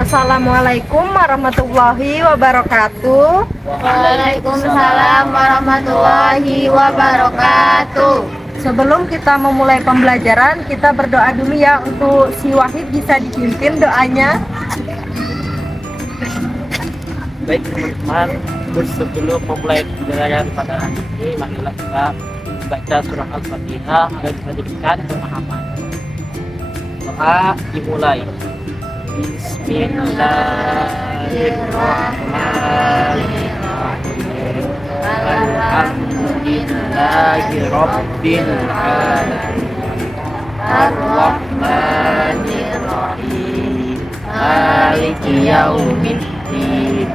Assalamualaikum warahmatullahi wabarakatuh. Waalaikumsalam warahmatullahi wabarakatuh. Sebelum kita memulai pembelajaran, kita berdoa dulu ya untuk si Wahid bisa dipimpin doanya. Baik teman-teman, sebelum memulai pembelajaran pada hari ini, marilah kita membaca surah Al-Fatihah agar kita diberikan pemahaman. Doa dimulai. Bismillahirrahmanirrahim. Alhamdulillahirabbil alamin. Ar-Rahmanirrahim. Maliki yaumiddin.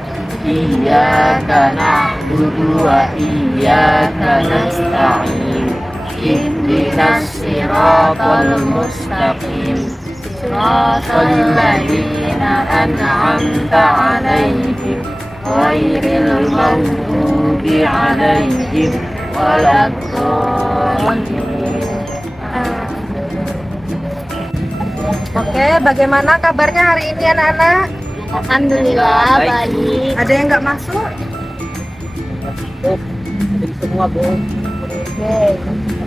Iyyaka na'budu wa iyyaka nasta'in. Ihdinas siratal mustaqim. Siratal ladzina an'amta 'alaihim ghairil maghdubi 'alaihim waladdallin. Oke, bagaimana kabarnya hari ini anak-anak? Alhamdulillah baik. Ada yang nggak masuk? Jadi semua Bu. Oke,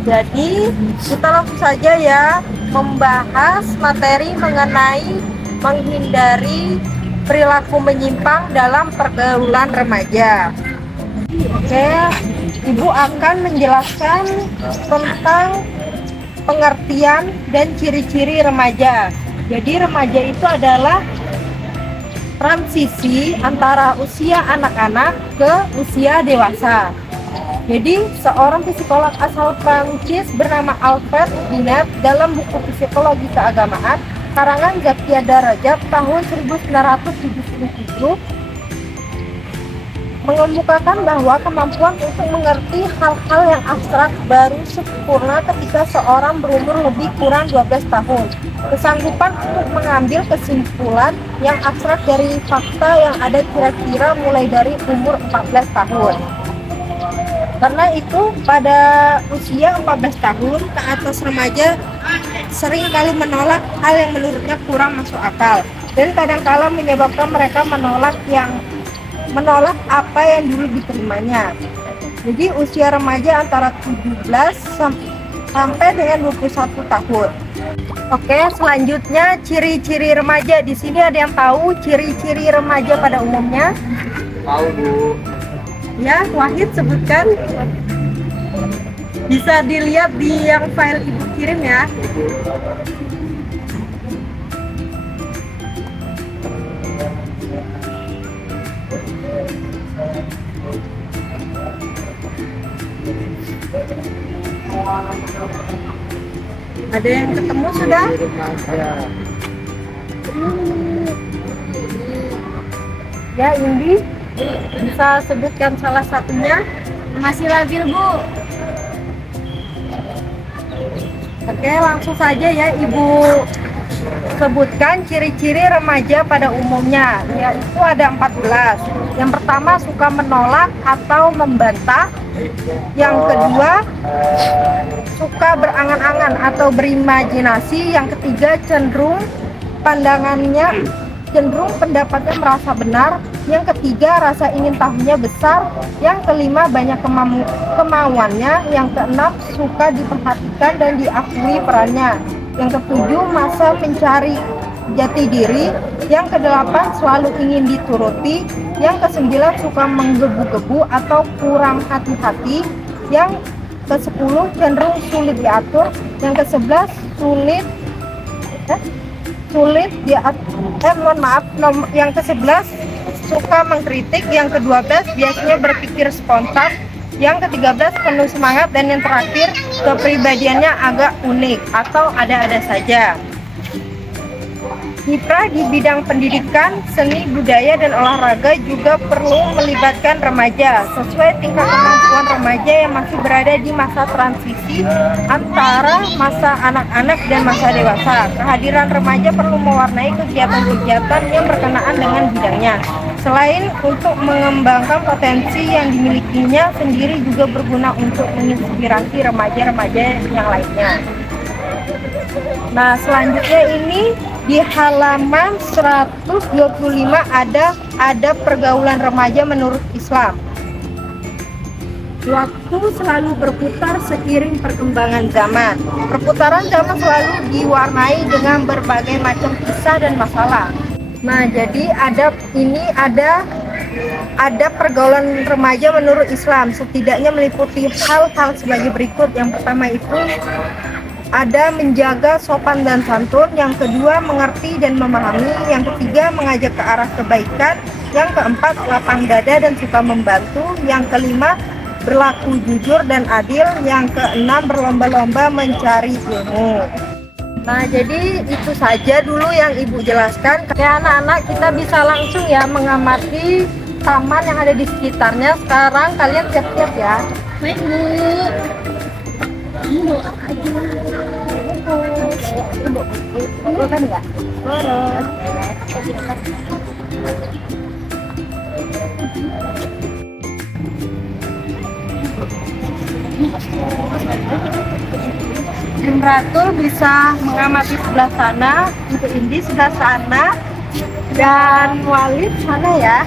jadi kita langsung saja ya membahas materi mengenai menghindari perilaku menyimpang dalam pergaulan remaja. Oke, Ibu akan menjelaskan tentang pengertian dan ciri-ciri remaja. Jadi remaja itu adalah transisi antara usia anak-anak ke usia dewasa. Jadi seorang psikolog asal Prancis bernama Alfred Binet dalam buku Psikologi Keagamaan karangan Zakia Darajat tahun 1977 mengemukakan bahwa kemampuan untuk mengerti hal-hal yang abstrak baru sempurna ketika seorang berumur lebih kurang 12 tahun. Kesanggupan untuk mengambil kesimpulan yang abstrak dari fakta yang ada kira-kira mulai dari umur 14 tahun. Karena itu pada usia 14 tahun ke atas remaja sering kali menolak hal yang menurutnya kurang masuk akal dan kadang-kala menyebabkan mereka menolak apa yang dulu diterimanya. Jadi usia remaja antara 17 sampai dengan 21 tahun. Oke, selanjutnya ciri-ciri remaja. Di sini ada yang tahu ciri-ciri remaja pada umumnya? Tahu Bu. Ya, Wahid sebutkan. Bisa dilihat di yang file Ibu kirim ya. Ada yang ketemu sudah? Ya, Indi bisa sebutkan salah satunya? Masih labil Bu. Oke, langsung saja ya Ibu sebutkan ciri-ciri remaja pada umumnya. Yaitu ada 14. Yang pertama suka menolak atau membantah. Yang kedua suka berangan-angan atau berimajinasi. Yang ketiga cenderung pendapatnya merasa benar. Yang ketiga rasa ingin tahunya besar. Yang kelima banyak kemauannya. Yang keenam suka diperhatikan dan diakui perannya. Yang ketujuh masa mencari jati diri. Yang kedelapan selalu ingin dituruti. Yang kesembilan suka menggebu-gebu atau kurang hati-hati. Yang ke-10 cenderung sulit diatur. Yang ke-11 yang ke-11 suka mengkritik. Yang ke-12 biasanya berpikir spontan. Yang ke-13 penuh semangat. Dan yang terakhir kepribadiannya agak unik atau ada-ada saja. Kiprah di bidang pendidikan, seni, budaya, dan olahraga juga perlu melibatkan remaja sesuai tingkat kemampuan remaja yang masih berada di masa transisi antara masa anak-anak dan masa dewasa. Kehadiran remaja perlu mewarnai kegiatan-kegiatan yang berkenaan dengan bidangnya. Selain untuk mengembangkan potensi yang dimilikinya sendiri, juga berguna untuk menginspirasi remaja-remaja yang lainnya. Nah, selanjutnya ini Di halaman 125 ada pergaulan remaja menurut Islam. Waktu selalu berputar seiring perkembangan zaman. Perputaran zaman selalu diwarnai dengan berbagai macam kisah dan masalah. Nah, jadi ada pergaulan remaja menurut Islam. Setidaknya meliputi hal-hal sebagai berikut. Yang pertama itu ada menjaga sopan dan santun, yang kedua mengerti dan memahami, yang ketiga mengajak ke arah kebaikan, yang keempat lapang dada dan suka membantu, yang kelima berlaku jujur dan adil, yang keenam berlomba-lomba mencari ilmu. Nah, jadi itu saja dulu yang Ibu jelaskan. Ya anak-anak, kita bisa langsung ya mengamati taman yang ada di sekitarnya. Sekarang kalian siap-siap ya. Baik, Bu. Kamu apa aja? Ibu kan enggak? Imratul bisa mengamati sebelah sana, untuk Indi sebelah sana, dan Walid sana ya.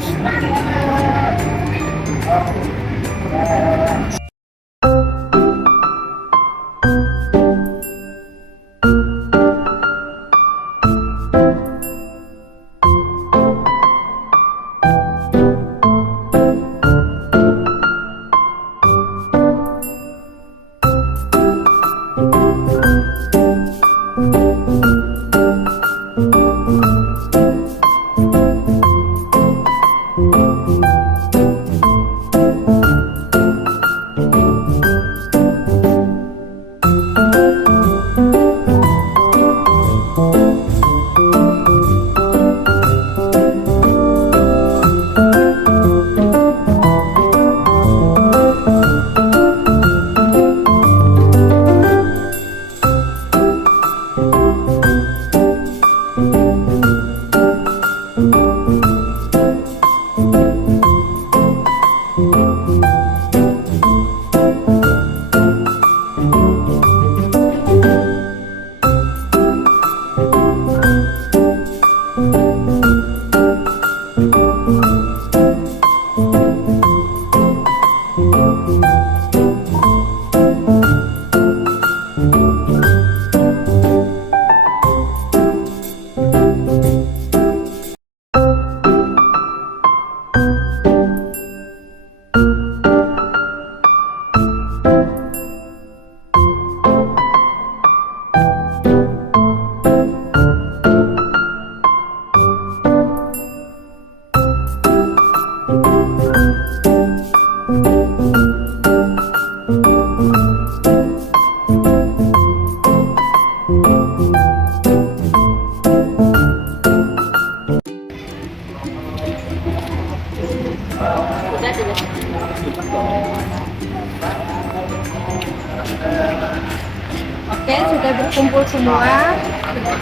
Oke, sudah berkumpul semua.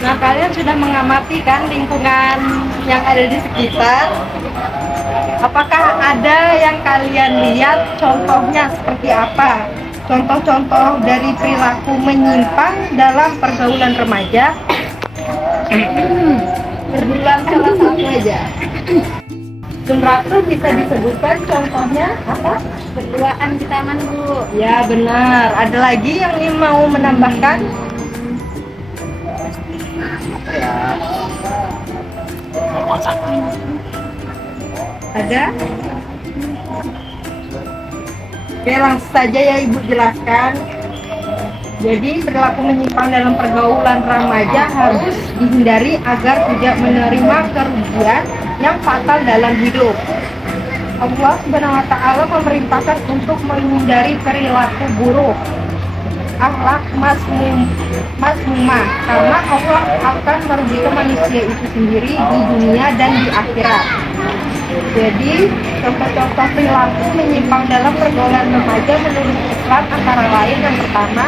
Nah, kalian sudah mengamati kan lingkungan yang ada di sekitar. Apakah ada yang kalian lihat contohnya seperti apa? Contoh-contoh dari perilaku menyimpang dalam pergaulan remaja? Berbulan salah satu aja. Jumratu bisa disebutkan contohnya apa? Berduaan di taman, Bu. Ya benar. Ada lagi yang ingin mau menambahkan? Ada? Oke, langsung saja ya Ibu jelaskan. Jadi perilaku menyimpang dalam pergaulan remaja harus dihindari agar tidak menerima kerugian yang fatal dalam hidup. Allah Subhanahu wa Ta'ala memerintahkan untuk menghindari perilaku buruk, akhlak masmumah, karena Allah akan merugikan manusia itu sendiri di dunia dan di akhirat. Jadi contoh-contoh perilaku menyimpang dalam pergaulan remaja menurut Islam antara lain yang pertama,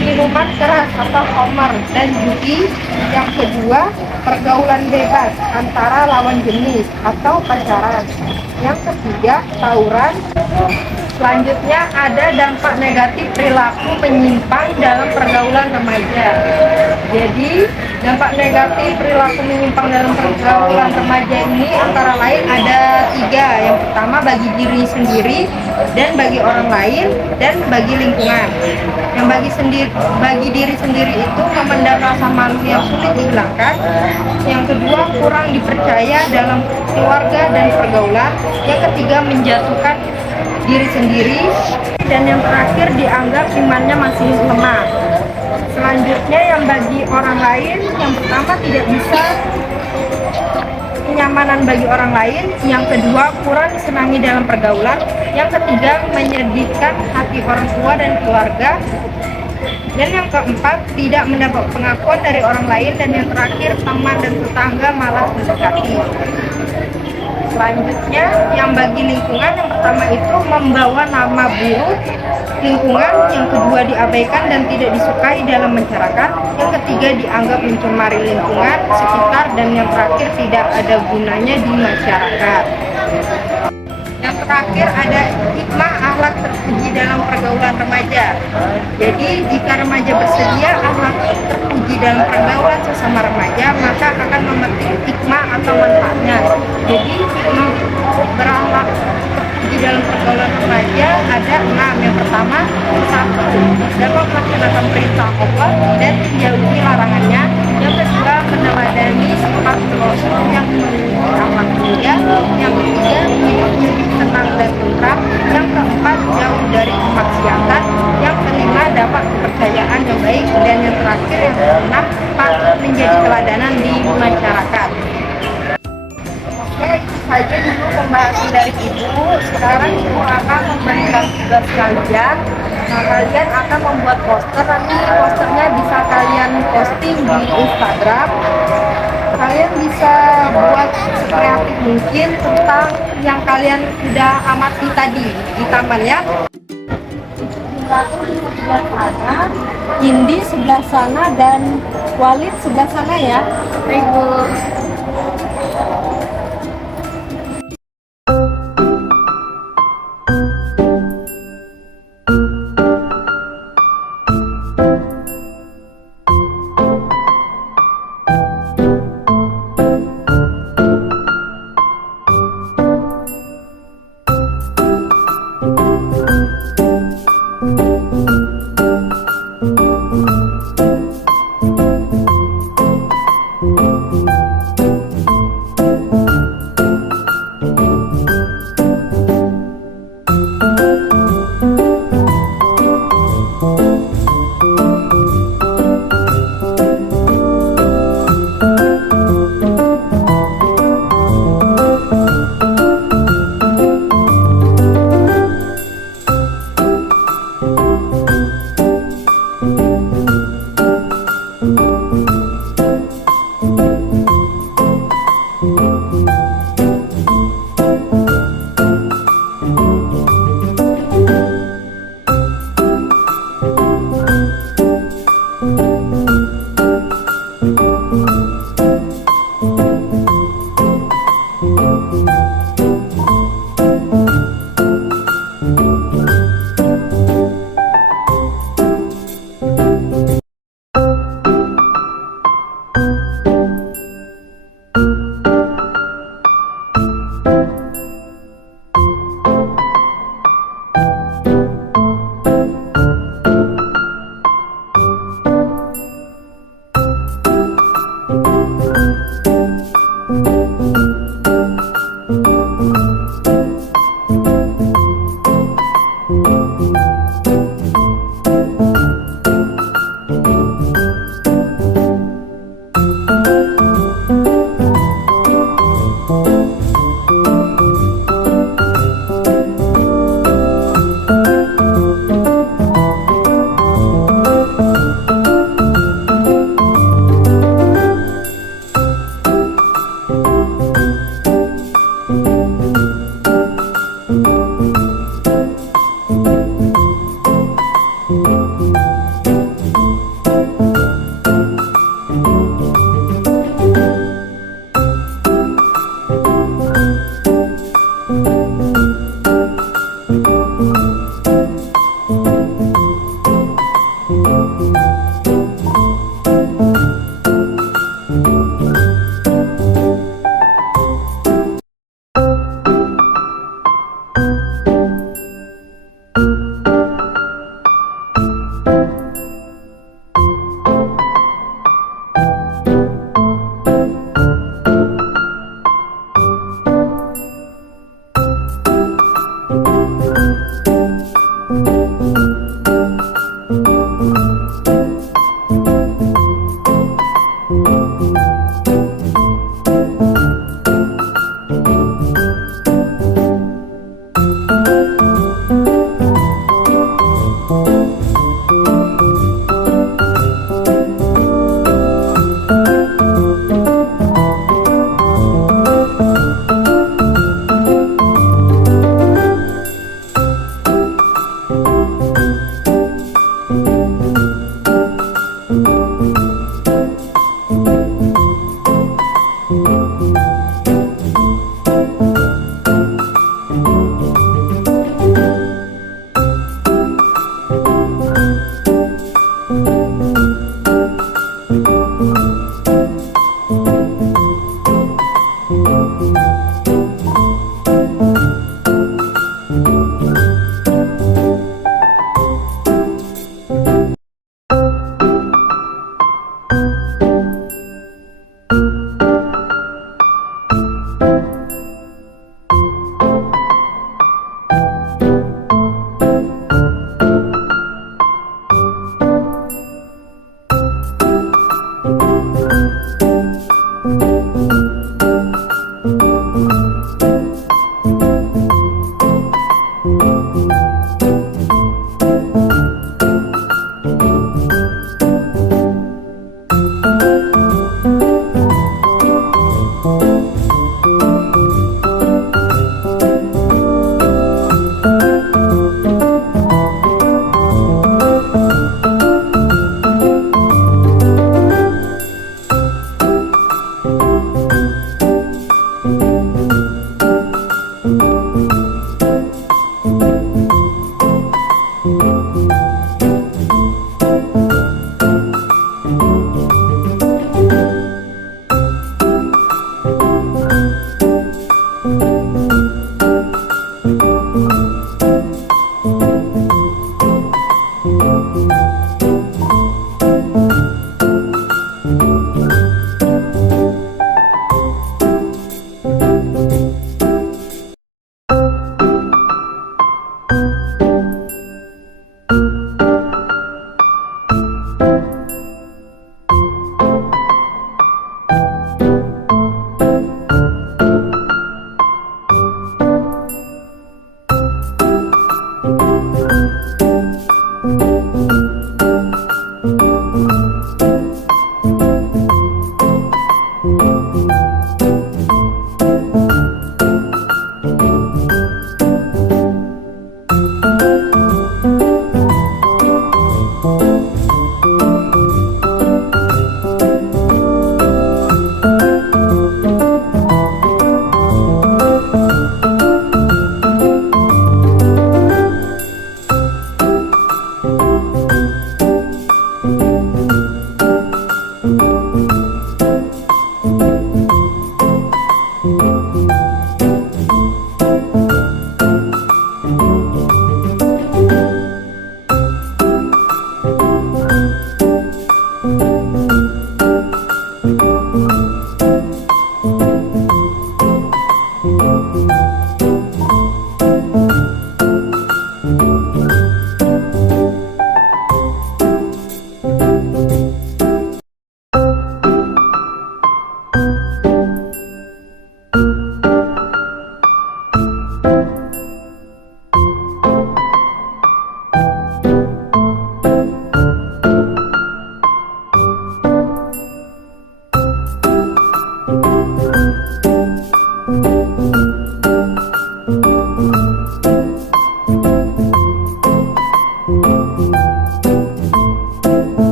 minuman keras atau khamar dan judi. Yang kedua, pergaulan bebas antara lawan jenis atau pacaran. Yang ketiga, tawuran. Selanjutnya ada dampak negatif perilaku menyimpang dalam pergaulan remaja. Jadi dampak negatif perilaku menyimpang dalam pergaulan remaja ini antara lain ada 3. Yang pertama bagi diri sendiri dan bagi orang lain dan bagi lingkungan. Yang bagi diri sendiri itu memendam rasa malu yang sulit dihilangkan. Yang kedua kurang dipercaya dalam keluarga dan pergaulan. Yang ketiga menjatuhkan diri sendiri, dan yang terakhir dianggap imannya masih lemah. Selanjutnya yang bagi orang lain, yang pertama tidak bisa kenyamanan bagi orang lain, yang kedua kurang disenangi dalam pergaulan, yang ketiga menyedihkan hati orang tua dan keluarga, dan yang keempat tidak mendapat pengakuan dari orang lain, dan yang terakhir teman dan tetangga malah mendekati. Selanjutnya yang bagi lingkungan, yang pertama itu membawa nama buruk lingkungan, yang kedua diabaikan dan tidak disukai dalam masyarakat, yang ketiga dianggap mencemari lingkungan sekitar, dan yang terakhir tidak ada gunanya di masyarakat. Yang terakhir ada hikmah akhlak terpuji dalam pergaulan remaja. Jadi jika remaja bersedia akhlak terpuji dalam pergaulan sesama remaja, maka akan memetik hikmah atau manfaatnya. Jadi hikmah berakhlak terpuji dalam pergaulan remaja ada 6. Yang pertama, 1. Dapat melaksanakan perintah Allah dan menjauhi larangannya. Yang kedua, meneladani sifat Rasul yang memiliki akhlak mulia. Yang ketiga, hidup tenang dan tentram. Yang keempat, jauh dari kemaksiatan. Yang kelima, dapat kepercayaan yang baik. Dan yang terakhir, yang keenam, patut menjadi teladanan di masyarakat. Oke, itu saja dulu pembahasan dari Ibu. Sekarang Ibu akan memberikan tugas kalian. Nah, kalian akan membuat poster. Nanti posternya bisa kalian posting di Instagram. Kalian bisa buat sekreatif mungkin tentang yang kalian sudah amati tadi di taman ya. Sebelah sana, Indi sebelah sana, dan Walid sebelah sana ya. Ibu.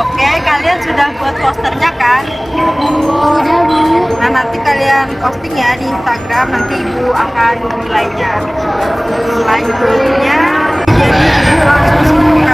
Oke, kalian sudah buat posternya kan? Udah Bu. Nah, nanti kalian posting ya di Instagram, nanti Ibu akan menilainya. Selanjutnya, jadi Ibu langsung